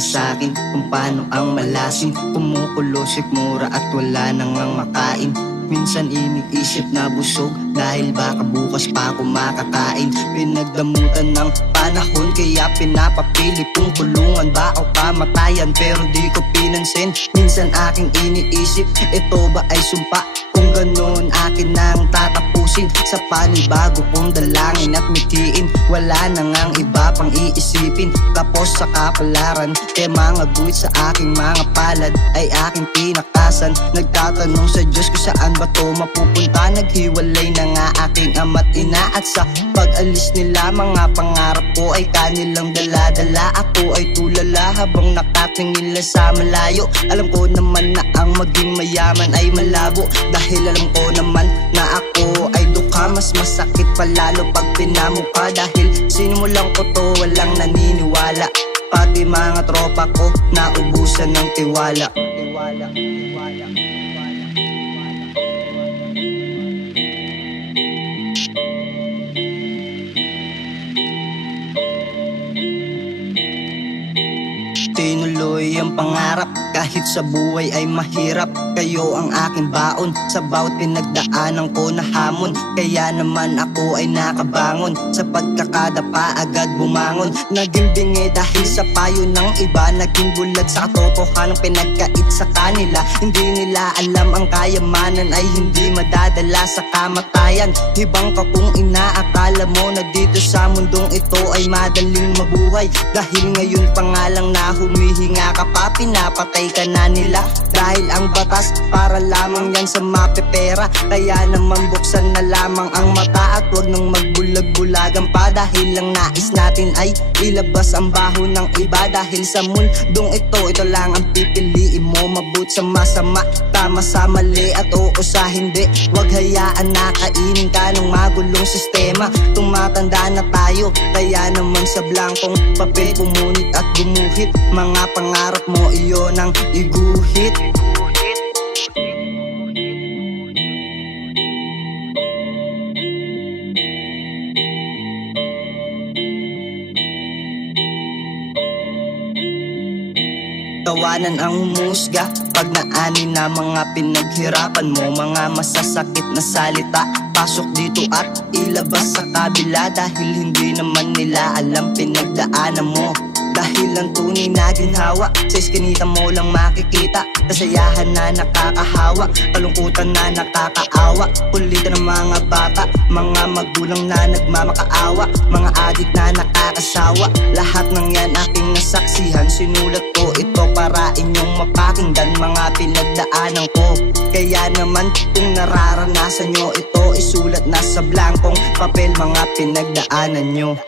nila sa'kin kung paano ang malasin, kumukulo, sikmura at wala nang makain. Minsan iniisip na busog dahil baka bukas pa ako makakain. Pinagdamutan ng panahon kaya pinapapili kung kulungan ba o kamatayan, pero di ko pinansin. Minsan aking iniisip, ito ba ay sumpa? Kung ganoon akin nang tatapusin sa panibago kong dalangin at mitiin. Wala na ngang iba pang iisipin, tapos sa kapalaran. Kaya mga guhit sa aking mga palad ay aking tinakasan. Nagtatanong sa Diyos kung saan ba to mapupunta. Naghiwalay na nga aking ama't ina, at sa pag-alis nila mga pangarap ko ay kanilang dala-dala. Ako ay tulala habang nakatingin lang sa malayo. Alam ko naman na ang maging mayaman ay malabo, dahil alam ko naman na ako ay dukha. Mas masakit pa lalo pag pinamukha, dahil sinimulan ko to walang naniniwala. Pati mga tropa ko naubusan ng tiwala. Tinuloy ang pangarap kahit sa buhay ay mahirap. Kayo ang aking baon sa bawat pinagdaanan ko na hamon. Kaya naman ako ay nakabangon, sa pagkakadapa agad bumangon. Naging bingi dahil sa payo ng iba, naging bulag sa katotohanan pinagkait sa kanila. Hindi nila alam ang kayamanan ay hindi madadala sa kamatayan. Hibang ka kung inaakala mo na dito sa mundong ito ay madaling mabuhay, dahil ngayon pa nga lang na humihinga ka pa, pinapatay ka na nila. Dahil ang batas para lamang yan sa mapepera. Kaya naman buksan na lamang ang mata at huwag nang magbulag-bulagan pa, dahil lang nais natin ay ilabas ang baho ng iba. Dahil sa mundong ito lang ang pipiliin mo, mabut sa masama, tama sa mali, at oo sa hindi. Huwag hayaan na kainin ka ng magulong sistema. Tumatanda na tayo, kaya naman sa blankong papel pumunit at gumuhit. Mga pangarap mo iyon ang iguhit. Tawanan ang humusga pag naani na mga pinaghirapan mo. Mga masasakit na salita, pasok dito at ilabas sa kabila, dahil hindi naman nila alam pinagdaanan mo. Dahil ang tunay na ginhawa sa iskinita mo lang makikita. Kasayahan na nakakahawa, kalungkutan na nakakaawa. Kulitan ng mga bata, mga magulang na nagmamakaawa, mga adik na nakakasawa. Lahat ng yan aking nasaksihan, sinulat ko ito para inyong mapakinggan mga pinagdaanan ko. Kaya naman kung nararanasan nyo ito, isulat na sa blankong papel mga pinagdaanan nyo.